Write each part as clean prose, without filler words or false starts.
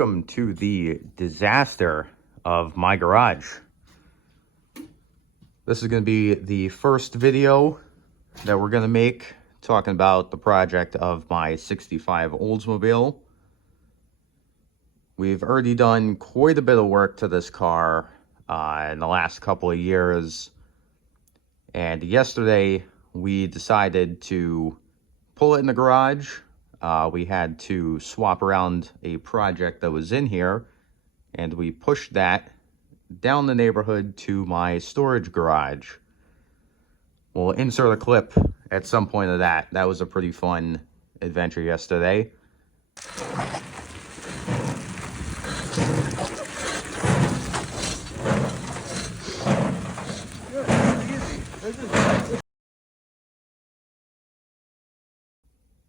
welcome to the disaster of my garage. This is going to be the first video that we're going to make talking about the project of my 65 Oldsmobile. We've already done quite a bit of work to this car in the last couple of years, and yesterday we decided to pull it in the garage. We had to swap around a project that was in here, and we pushed that down the neighborhood to my storage garage. We'll insert a clip at some point of that. That was a pretty fun adventure yesterday.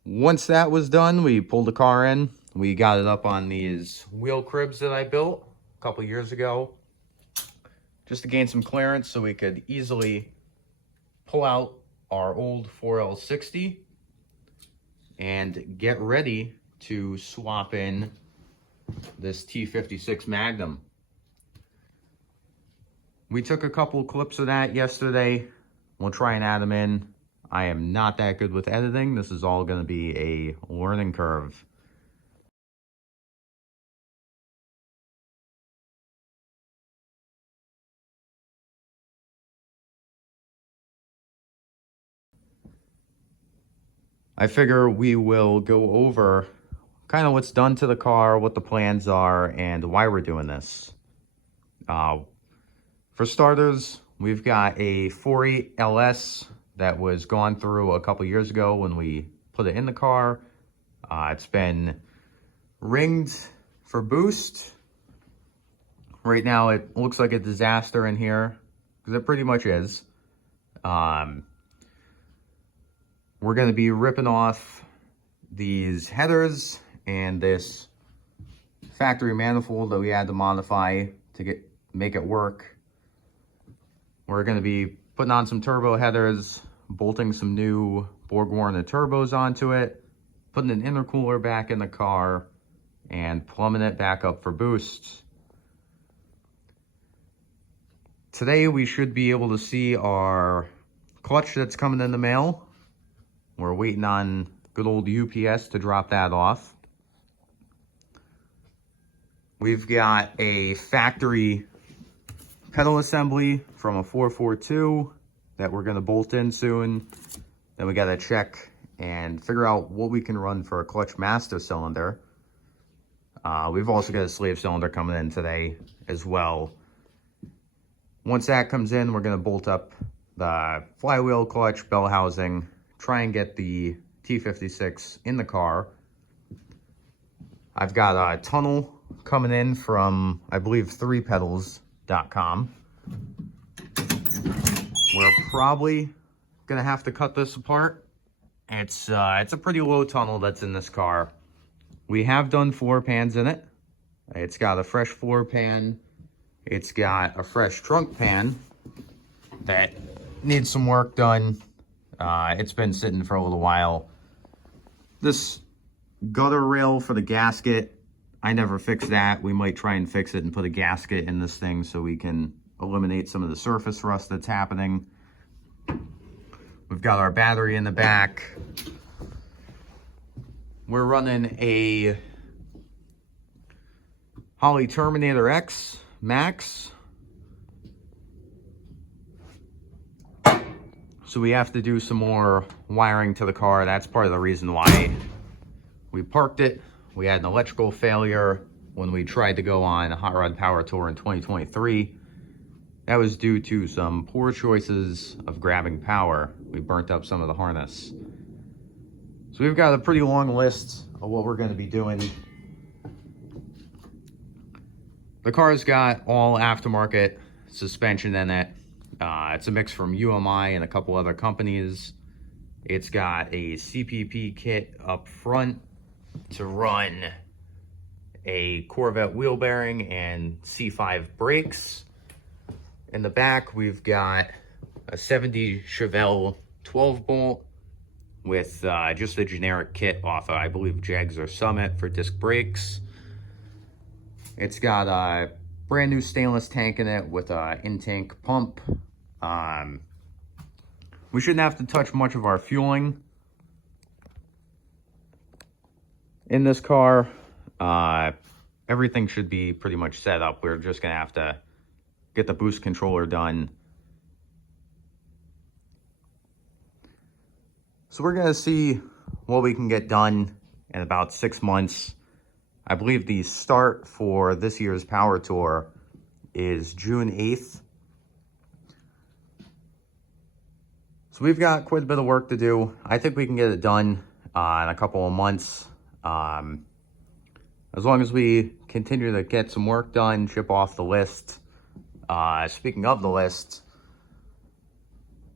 Once that was done, we pulled the car in. We got it up on these wheel cribs that I built a couple years ago, just to gain some clearance so we could easily pull out our old 4L60 and get ready to swap in this T56 Magnum. We took a couple clips of that yesterday. We'll try and add them in. I am not that good with editing. This is all going to be a learning curve. I figure we will go over kind of what's done to the car, what the plans are, and why we're doing this. For starters, we've got a 4.8 LS that was gone through a couple years ago when we put it in the car. It's been ringed for boost. Right now it looks like a disaster in here, because it pretty much is. We're going to be ripping off these headers and this factory manifold that we had to modify to make it work. We're going to be putting on some turbo headers, bolting some new Borg Warner turbos onto it, putting an intercooler back in the car, and plumbing it back up for boost. Today we should be able to see our clutch that's coming in the mail. We're waiting on good old UPS to drop that off. We've got a factory pedal assembly from a 442 that we're going to bolt in soon. Then we got to check and figure out what we can run for a clutch master cylinder. We've also got a slave cylinder coming in today as well. Once that comes in, we're going to bolt up the flywheel, clutch, bell housing, try and get the T56 in the car. I've got a tunnel coming in from, I believe, 3pedals.com. We're probably gonna have to cut this apart. It's a pretty low tunnel that's in this car. We have done floor pans in it. It's got a fresh floor pan. It's got a fresh trunk pan that needs some work done. It's been sitting for a little while. This gutter rail for the gasket, I never fixed that. We might try and fix it and put a gasket in this thing so we can eliminate some of the surface rust that's happening. We've got our battery in the back. We're running a Holley Terminator X Max. So we have to do some more wiring to the car. That's part of the reason why we parked it. We had an electrical failure when we tried to go on a Hot Rod Power Tour in 2023. That was due to some poor choices of grabbing power. We burnt up some of the harness. So we've got a pretty long list of what we're going to be doing. The car's got all aftermarket suspension in it. It's a mix from UMI and a couple other companies. It's got a CPP kit up front to run a Corvette wheel bearing and C5 brakes. In the back, we've got a 70 Chevelle 12 bolt with just a generic kit off of, I believe, Jags or Summit for disc brakes. It's got a brand new stainless tank in it with a in-tank pump. We shouldn't have to touch much of our fueling in this car. Everything should be pretty much set up. We're just gonna have to get the boost controller done. So we're gonna see what we can get done in about 6 months. I believe the start for this year's Power Tour is June 8th. So we've got quite a bit of work to do. I think we can get it done in a couple of months. As long as we continue to get some work done, chip off the list. Speaking of the list,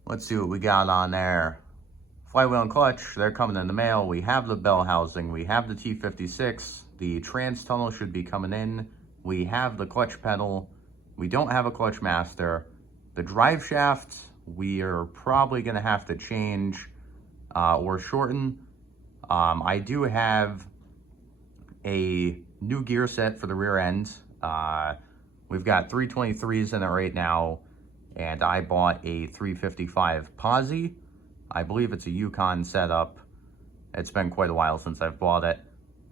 let's see what we got on there. Flywheel and clutch, they're coming in the mail. We have the bell housing. We have the T56. The trans tunnel should be coming in. We have the clutch pedal. We don't have a clutch master. The drive shaft, we are probably going to have to change or shorten. I do have a new gear set for the rear end. We've got 323s in it right now, and I bought a 355 Posi. I believe it's a Yukon setup. It's been quite a while since I've bought it.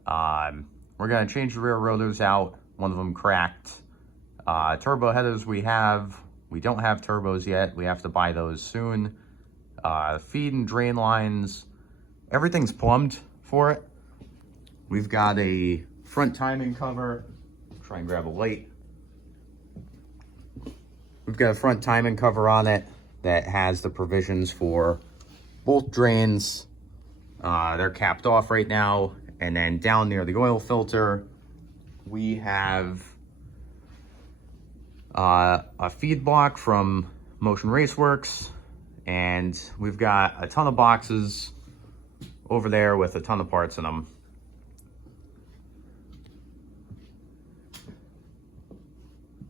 We're going to change the rear rotors out. One of them cracked. Turbo headers we don't have turbos yet. We have to buy those soon. Feed and drain lines, everything's plumbed for it. We've got a front timing cover. Try and grab a light. We've got a front timing cover on it that has the provisions for both drains. They're capped off right now. And then down near the oil filter, we have a feed block from Motion Raceworks. And we've got a ton of boxes over there with a ton of parts in them.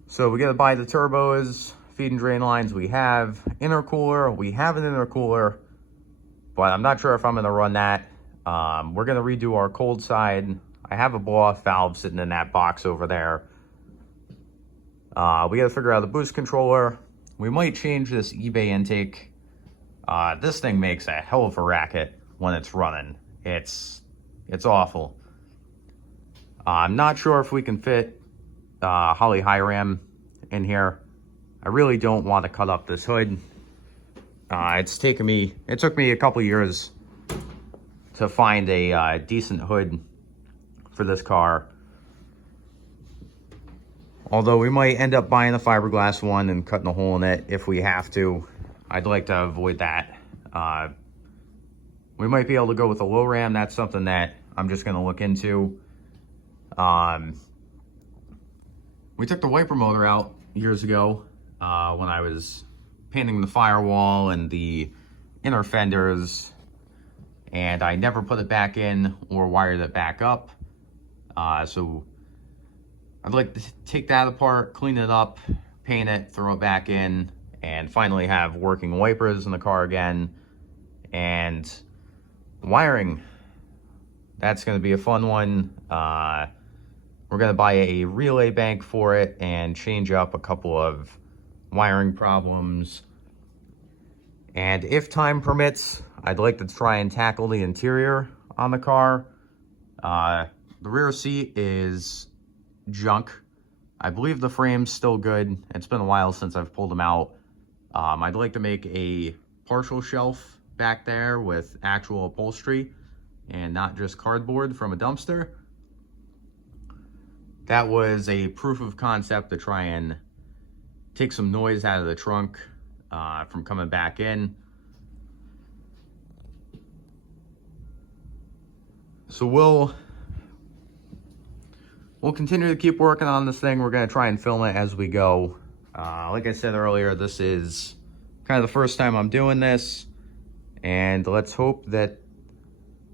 So we gotta buy the turbos, feed and drain lines we have, intercooler, we have an intercooler, but I'm not sure if I'm gonna run that. We're gonna redo our cold side. I have a blow-off valve sitting in that box over there. We gotta figure out the boost controller. We might change this eBay intake. This thing makes a hell of a racket when it's running. It's awful. I'm not sure if we can fit Holley high ram in here. I really don't want to cut up this hood. It took me a couple years to find a decent hood for this car. Although we might end up buying a fiberglass one and cutting a hole in it if we have to. I'd like to avoid that. We might be able to go with a low ram. That's something that I'm just going to look into. We took the wiper motor out years ago when I was painting the firewall and the inner fenders, and I never put it back in or wired it back up. So I'd like to take that apart, clean it up, paint it, throw it back in, and finally have working wipers in the car again. And wiring, that's going to be a fun one. We're going to buy a relay bank for it and change up a couple of wiring problems. And if time permits, I'd like to try and tackle the interior on the car. The rear seat is junk. I believe the frame's still good. It's been a while since I've pulled them out. I'd like to make a partial shelf back there with actual upholstery and not just cardboard from a dumpster. That was a proof of concept to try and take some noise out of the trunk from coming back in. So we'll continue to keep working on this thing. We're going to try and film it as we go. Like I said earlier, this is kind of the first time I'm doing this, and let's hope that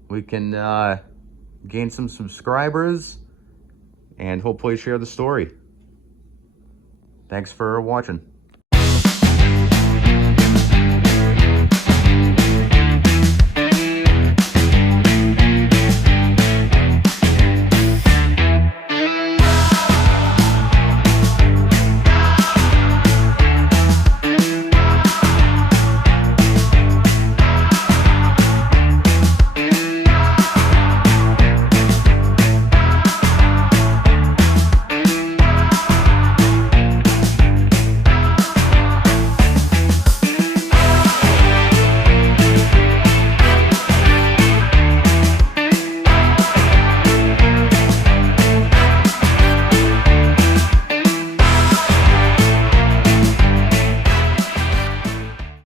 we can gain some subscribers and hopefully share the story. Thanks for watching.